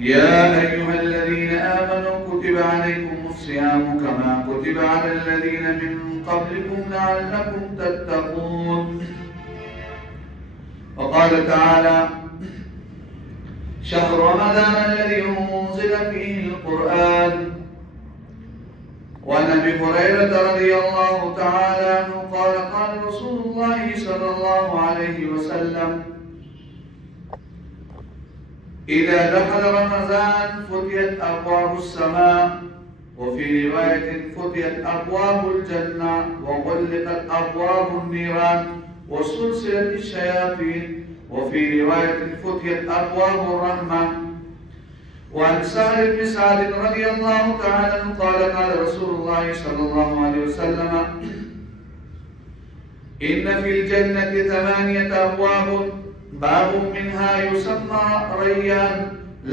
يا أيها الذين آمنوا كتب عليكم الصيام كما كتب على الذين من قبلكم لعلكم تتقون. وقال تعالى: شهر رمضان الذي أنزل فيه القرآن. وعن أبي هريرة رضي الله تعالى عنه قال: قال رسول الله صلى الله عليه وسلم: إذا دخل رمضان فتحت أبواب السماء، وفي رواية فتحت أبواب الجنة، وغلقت أبواب النيران، وسلسلت الشياطين، وفي رواية فتحت أبواب الرحمة. وعن سهل بن سعد رضي الله تعالى عنه قال: قال رسول الله صلى الله عليه وسلم: إن في الجنة 8 أبواب، باب منها يسمى ريان،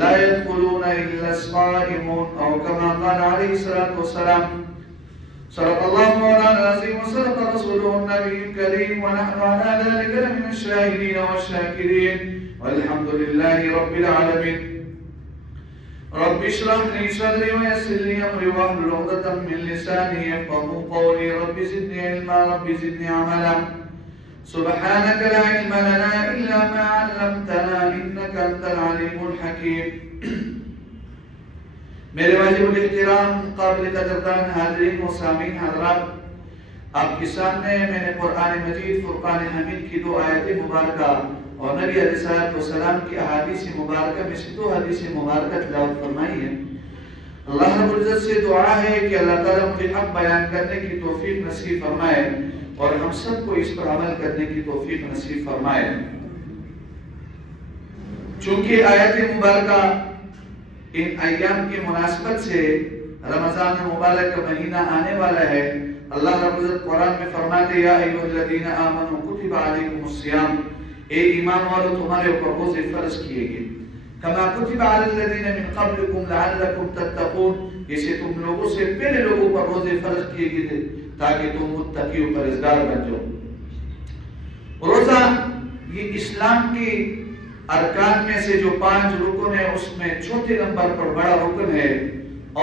لا يدخلون إلا الصائمون، أو كما قال عليه الصلاة والسلام. صدق الله مولانا العظيم وصدق رسوله النبي الكريم، ونحن على ذلك لمن الشاهدين والشاكرين، والحمد لله رب العالمين. رب اشرح لي صدري ويسر لي أمري واحلل عقدة من لساني يفقهوا قولي. رب زدني علما، رب زدني عملا. سبحانك لا علم لنا إلا ما علمتنا إنك أنت العليم الحكيم. میرے واجب الاحترام قابل قدردان حاضرین و سامعین حضرات، آپ کے سامنے میں نے قرآن مجید فرقان حمید کی 2 آیت مبارکہ اور نبی علیہ الصلوۃ والسلام کی احادیث مبارکہ میں سے 2 حدیث مبارکہ تلاوت فرمائی ہے۔ اللہ رب العزت سے دعا ہے کہ اللہ تعالیٰ مجھے حق بیان کرنے کی توفیق نصیب فرمائے اور ہم سب کو اس پر عمل کرنے کی توفیق نصیب فرمائے۔ چونکہ آیت مبارکہ ان ایام کی مناسبت سے رمضان مبارک کا مہینہ آنے والا ہے، اللہ رب العزت قرآن میں فرماتے: یا ایھا الذین آمنوا کتب علیکم الصیام، اے ایمان والو تمہارے اوپر روزے فرض کیے گئے، کما کتب علی الذین من قبلکم لعلکم تتقون، جیسے تم لوگوں سے پہلے لوگوں پر روزے فرض کیے گئے تھے تاکہ تم متقی و پرہیزگار بن جاؤ۔ روزہ یہ اسلام کی ارکان میں سے جو 5 رکن ہے اس میں 4 نمبر پر بڑا رکن ہے،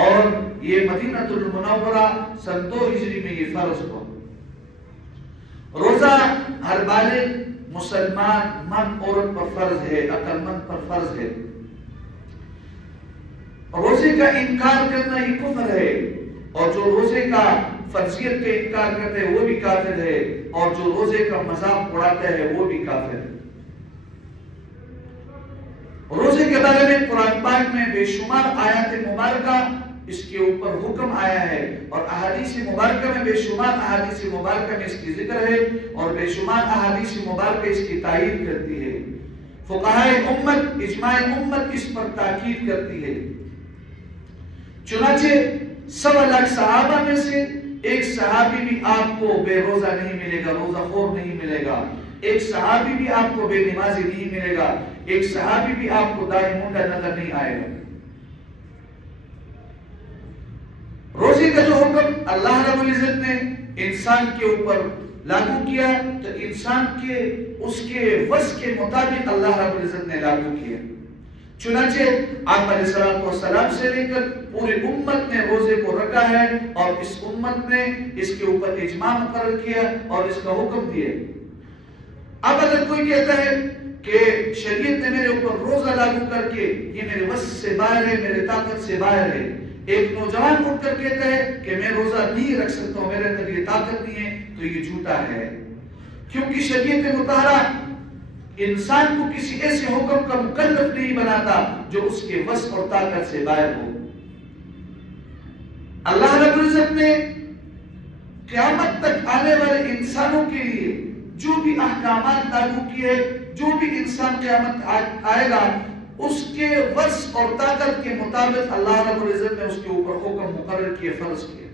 اور یہ مدینہ المنورہ سن 2 ہجری میں یہ فرض ہوا۔ روزہ ہر بالغ مسلمان مرد عورت پر فرض ہے، عقل مند پر فرض ہے۔ روزے کا انکار کرنا یہ کفر ہے، اور جو روزے کا فرضیت کا انکار کرتے ہیں وہ بھی کافر ہے، اور جو روزے کا مذاق اڑاتا ہے وہ بھی کافر ہے۔ روزے کے بارے میں قرآن پاک میں بے شمار آیات مبارکہ اس کے اوپر حکم آیا ہے، اور احادیث مبارکہ میں بے شمار احادیث مبارکہ میں اس کی ذکر ہے، اور بے شمار احادیث مبارکہ اس کی تائید کرتی ہے۔ فقہائے امت، اجماع امت اس پر تاکید کرتی ہے۔ چنانچہ 1.25 صحابہ میں سے ایک صحابی بھی آپ کو بے روزہ نہیں ملے گا، روزہ خور نہیں ملے گا، ایک صحابی بھی آپ کو بے نمازی نہیں ملے گا، ایک صحابی بھی آپ کو داڑھی منڈا نظر نہیں آئے گا۔ روزے کا جو حکم اللہ رب العزت نے انسان کے اوپر لاگو کیا تو انسان کے اس کے وس کے مطابق اللہ رب العزت نے لاگو کیا۔ چنانچہ آپ علیہ السلام سے لے کر پوری امت نے روزے کو رکھا ہے، اور اس امت نے اس کے اوپر اجماع مقرر کیا اور اس کا حکم دیا۔ اب اگر کوئی کہتا ہے کہ شریعت نے میرے اوپر روزہ لاگو کر کے یہ میرے وس سے باہر ہے، میرے طاقت سے باہر ہے، ایک نوجوان اٹھ کر کہتا ہے کہ میں روزہ نہیں رکھ سکتا ہوں، میرے اندر یہ طاقت نہیں ہے، تو یہ جھوٹا ہے، کیونکہ شریعت مطہرہ انسان کو کسی ایسے حکم کا مکلف نہیں بناتا جو اس کے وس اور طاقت سے باہر ہو۔ اللہ رب العزت نے قیامت تک آنے والے انسانوں کے لیے جو بھی احکامات لاگو کیے، جو بھی انسان قیامت آئے گا اس کے وس اور طاقت کے مطابق اللہ رب العزت نے اس کے اوپر حکم مقرر کیے، فرض کیے۔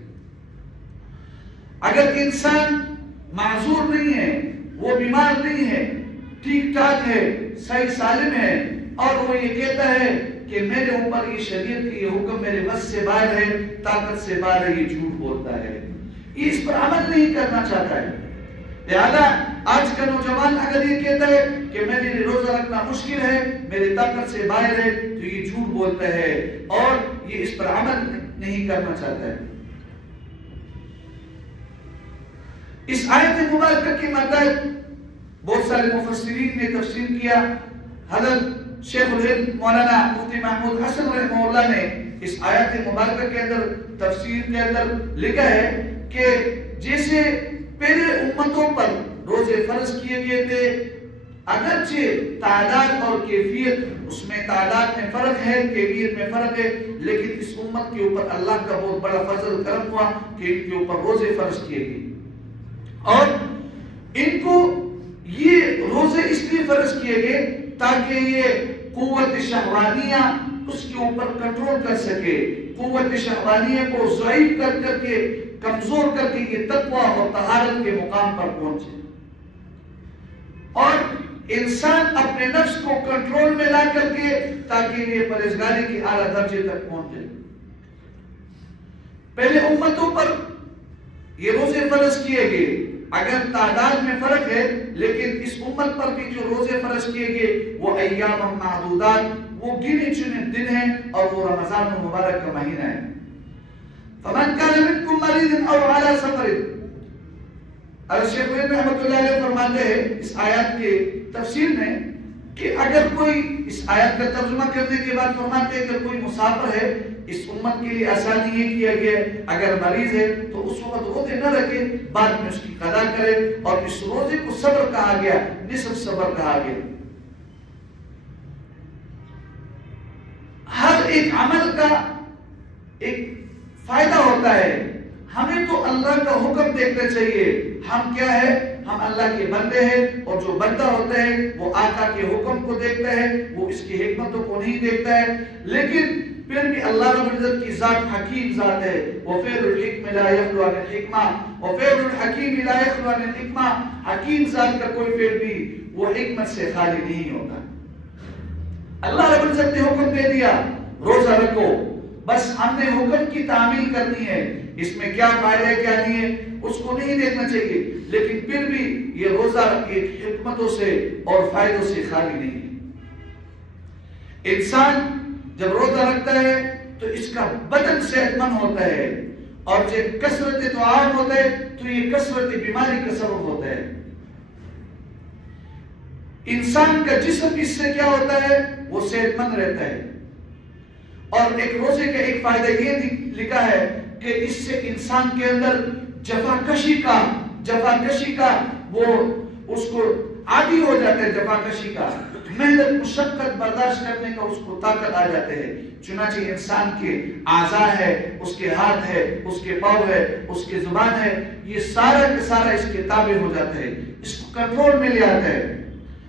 اگر انسان معذور نہیں ہے، وہ بیمار نہیں ہے، ٹھیک ٹھاک ہے، صحیح سالم ہے، اور وہ یہ کہتا ہے کہ میرے اوپر یہ شریعت کی یہ حکم میرے وس سے باہر ہے، طاقت سے باہر ہے، یہ جھوٹ بولتا ہے، یہ اس پر عمل نہیں کرنا چاہتا ہے۔ لہذا آج کا نوجوان اگر یہ کہتا ہے کہ میرے لیے روزہ رکھنا مشکل ہے، میری طاقت سے باہر ہے، تو یہ جھوٹ بولتا ہے اور یہ اس پر عمل نہیں کرنا چاہتا ہے۔ اس آیت مبارکہ کے متعلق بہت سارے مفسرین نے تفسیر کیا۔ حضرت شیخ الہند مولانا مفتی محمود حسن رحمہ اللہ نے اس آیت مبارکہ کے اندر تفسیر کے اندر لکھا ہے کہ جیسے پہلے امتوں پر روزے فرض کیے گئے تھے، اگرچہ تعداد اور کیفیت اس میں تعداد میں فرق ہے، کیفیت میں فرق ہے، لیکن اس امت کے اوپر اللہ کا بہت بڑا فضل کرم ہوا کہ ان کے اوپر روزے فرض کیے گئے، اور ان کو یہ روزے اس لیے فرض کیے گئے تاکہ یہ قوت شہوانیہ اس کے اوپر کنٹرول کر سکے، قوت شہوانیہ کو ضعیف کر کے کمزور کر کے یہ تقویٰ اور طہارت کے مقام پر پہنچے، اور انسان اپنے نفس کو کنٹرول میں لا کر کے تاکہ یہ پرہیزگاری کے اعلیٰ درجے تک پہنچے۔ پہلے امتوں پر یہ روزے فرض کیے گئے، اگر تعداد میں فرق ہے لیکن اس امت پر بھی جو روزے فرض کیے گئے وہ ایام معدودات، وہ گنے چنے دن ہیں، اور وہ رمضان المبارک کا مہینہ ہے۔ فمن کان منکم مریض او علی سفر، شیخ الہند رحمۃ اللہ علیہ فرماتے ہیں اس آیات کے تفسیر میں کہ اگر کوئی، اس آیات کا ترجمہ کرنے کے بعد فرماتے ہیں کہ کوئی مسافر ہے، اس امت کے لیے آسانی یہ کیا گیا ہے اگر مریض ہے تو اس وقت روزے نہ رکھے، بعد میں اس کی قضا کرے، اور اس روزے کو صبر کہا گیا، نصف صبر کہا گیا۔ ہر ایک عمل کا ایک فائدہ ہوتا ہے، ہمیں تو اللہ کا حکم دیکھنا چاہیے، ہم کیا ہے، ہم اللہ کے بندے ہیں، اور جو بندہ ہوتا ہے وہ آقا کے حکم کو دیکھتا ہے، وہ اس کی حکمتوں کو نہیں دیکھتا ہے، لیکن پھر بھی اللہ رب العزت کی ذات حکیم ذات ہے، وَفِعْلُ الْحِكْمِ لَا يَخْلُو عَنِ الْحِكْمَةِ وَفِعْلُ الْحَكِيمِ لَا يَخْلُو عَنِ الْحِكْمَةِ، حکیم ذات کا کوئی فعل بھی وہ حکمت سے خالی نہیں ہوتا۔ اللہ رب العزت نے حکم دے دیا روزہ رکھو، بس ہم نے حکم کی تعمیل کرنی ہے، اس میں کیا فائدہ ہے کیا نہیں ہے اس کو نہیں دیکھنا چاہیے، لیکن پھر بھی یہ روزہ ایک حکمتوں سے اور فائدوں سے خالی نہیں ہے۔ انسان جب روزہ رکھتا ہے تو اس کا بدن صحت مند ہوتا ہے، اور جب کثرت طعام ہوتا ہے تو یہ کثرت بیماری کا سبب ہوتا ہے۔ انسان کا جسم اس سے کیا ہوتا ہے، وہ صحت مند رہتا ہے، اور ایک روزے کا ایک فائدہ یہ لکھا ہے کہ اس سے انسان کے اندر جفاکشی کا وہ اس کو عادی ہو جاتا ہے، جفاکشی کا، محنت مشقت برداشت کرنے کا اس کو طاقت آ جاتے ہیں۔ چنانچہ انسان کے اعضاء ہے، اس کے ہاتھ ہے، اس کے پاؤں ہے، اس کے زبان ہے، یہ سارا کا سارا اس کے تابع ہو جاتا ہے، اس کو کنٹرول میں لے آتا ہے۔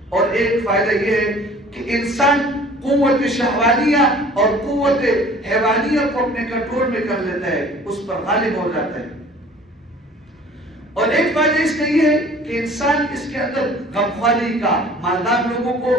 اور ایک فائدہ یہ ہے کہ انسان قوت شہوانیہ اور قوت حیوانیہ کو اپنے کنٹرول میں کر لیتا ہے، اس پر غالب ہو جاتا ہے۔ اور ایک فائدہ اس کا یہ ہے کہ انسان اس کے اندر غمخواری کا، مالدار لوگوں کو،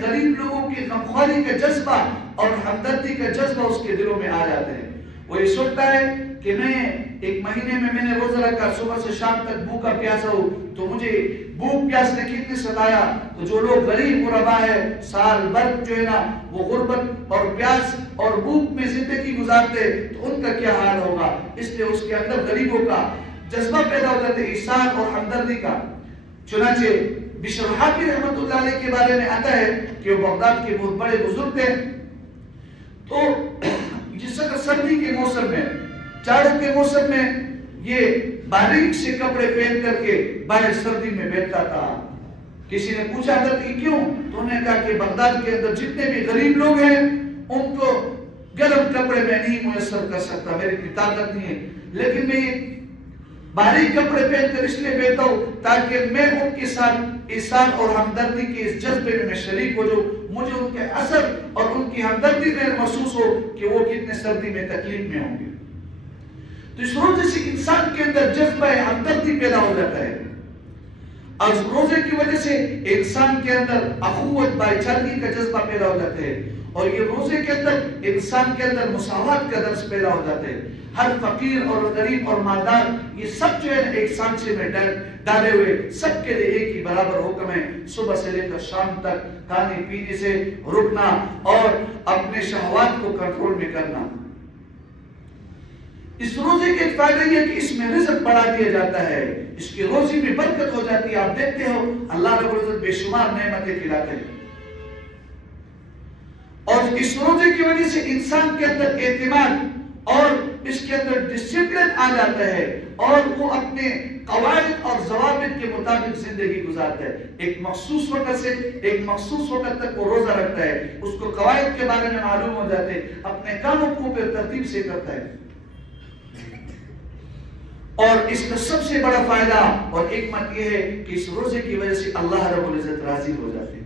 غریب لوگوں کی غمخواری کا جذبہ اور ہمدردی کا جذبہ اس کے دلوں میں آ جاتا ہے۔ وہ یہ سوچتا ہے کہ میں ایک مہینے میں نے روزہ رکھا، صبح سے شام تک بھوکا پیاسا ہوں، تو مجھے بھوک پیاس نے کتنے ستایا، تو جو لوگ غریب غربا ہے سال بھر جو ہے نا وہ غربت اور پیاس اور بھوک میں زندگی گزارتے، تو ان کا کیا حال ہوگا۔ اس لیے اس کے اندر غریبوں کا جذبہ پیدا ہو جاتا ہے، احسان اور ہمدردی کا۔ چنانچہ بشر حافی رحمۃ اللہ علیہ کے بارے میں آتا ہے کہ وہ بغداد کے بہت بڑے بزرگ تھے، تو جس طرح سردی کے موسم میں، جاڑوں کے موسم میں یہ باریک سے کپڑے پہن کر کے باہر سردی میں بیٹھتا تھا۔ کسی نے پوچھا حضرت یہ کیوں، تو انہوں نے کہا کہ بغداد کے اندر جتنے بھی غریب لوگ ہیں ان کو گرم کپڑے میں نہیں میسر کر سکتا، میری اتنی طاقت نہیں ہے، لیکن میں یہ باریک کپڑے پہن کر اس لیے بیٹھتا ہوں تاکہ میں ان کے ساتھ احسان اور ہمدردی کے اس جذبے میں شریک ہو جاؤں، مجھے ان کے اثر اور ان کی ہمدردی میں محسوس ہو کہ وہ کتنے سردی میں تکلیف میں ہوں گے۔ تو اس روزے سے انسان کے اندر جذبہ ہمدردی پیدا ہو جاتا ہے، اور روزے کی وجہ سے انسان کے اندر اخوت بھائی چارگی کا جذبہ پیدا ہو جاتا ہے، اور یہ روزے کے اندر انسان کے اندر مساوات کا درس پیدا ہو جاتا ہے. ہر فقیر اور غریب اور مالدار یہ سب جو ہے ایک سانچے میں ڈالے ہوئے، سب کے لیے ایک ہی برابر حکم ہے صبح سے لے کر شام تک کھانے پینے سے رکنا اور اپنے شہوات کو کنٹرول میں کرنا. اس روزے کے ایک فائدہ یہ ہے کہ اس میں رزق بڑھا دیا جاتا ہے، اس کی روزی میں برکت ہو جاتی ہے. آپ دیکھتے ہو اللہ رب العزت بے شمار نعمتیں کھلاتے ہیں، اور اس روزے کی وجہ سے انسان کے اندر اعتماد اور اس کے اندر ڈسپلن آ جاتا ہے، اور وہ اپنے قواعد اور ضوابط کے مطابق زندگی گزارتا ہے. ایک مخصوص وقت سے ایک مخصوص وقت تک وہ روزہ رکھتا ہے، اس کو قواعد کے بارے میں معلوم ہو جاتے ہیں، اپنے کاموں کو پھر ترتیب سے کرتا ہے. اور اس کا سب سے بڑا فائدہ اور حکمت یہ ہے کہ اس روزے کی وجہ سے اللہ رب العزت راضی ہو جاتے ہیں.